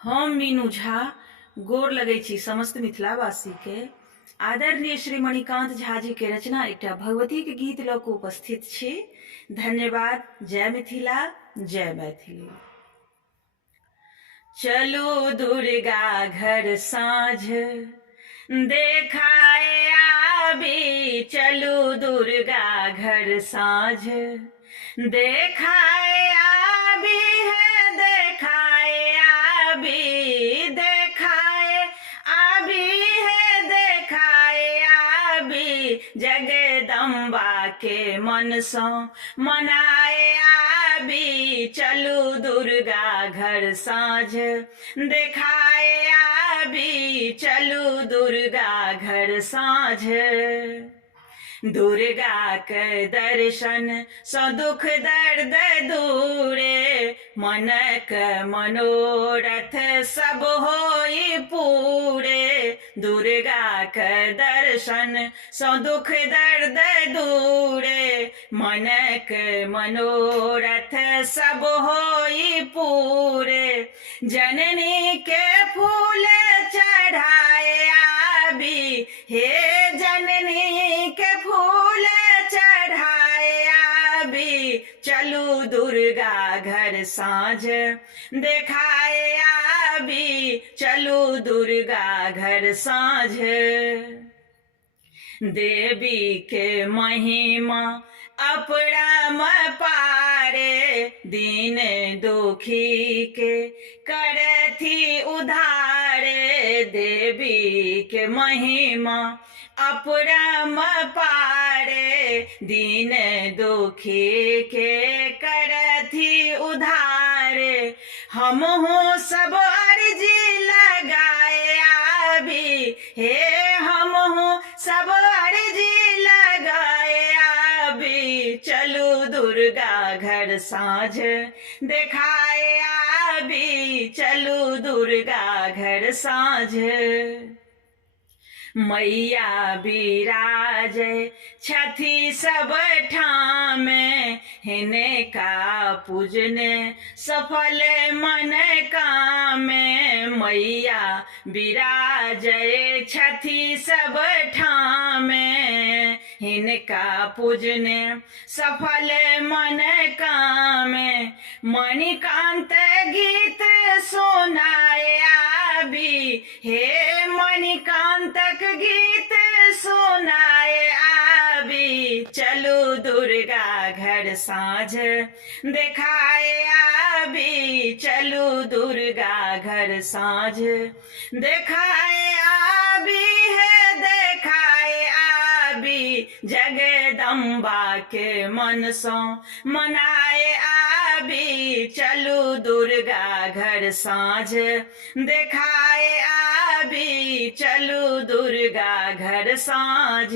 हम मीनू झा गोर लगै छी समस्त मिथिलावासी के। आदरणीय श्री मणिकांत झा जी के रचना एकटा भगवती के गीत लऽ कऽ उपस्थित छी। धन्यवाद। जय मिथिला, जय मैथिली। चलू दुर्गा घर साँझ देखाए आबी, चलू दुर्गा घर साँझ देखाए आबी है, देखाए आबी, देखाए आबी है, देखाए आबी, जगदम्बा के मन सो मनाए आबी, चलू दुर्गा घर साँझ देखाए आबी, चलू दुर्गा घर साँझ। दुर्गा के दर्शन सो दुख दर्द दूरे, मनक मनोरथ सब होई पूरे। दुर्गा के दर्शन सो दुख दर्द दूरे, मनक मनोरथ सब होई पूरे। जननी के फूल चढ़ाए आबी, हे जननी के फूल चढ़ाए आबी, चलू दुर्गा घर साँझ देखाए आबी, चलू दुर्गा घर साँझ। देवी के महिमा अपरम पारे, दीन दुखी के करथी उधारे। देवी के महिमा अपरम पारे, दीन दुखी के करथी उधारे। हमहु सब अर्जी लगाए आबी, हे हमहु सब अर्जी लगाए आबी, चलू दुर्गा घर साँझ देखाए आबी, चलू दुर्गा घर साँझ। मैया बिराजे छथी सब ठामे, हिनका पूजने सफल मन कामे। मैया बिराजे छथी सब ठामे, हिनका पूजने सफल मन कामे। मणिकांत गीत सुनाए आबी, हे मणिकांतक गीत सुनाए आबी, चलू दुर्गा घर साँझ देखाए आबी, चलू दुर्गा घर साँझ देखाए आबी है, देखाए आबी, जगदम्बा के मन सो मनाए आबी, चलू दुर्गा घर साँझ देखाए आबी, चलू दुर्गा घर साँझ।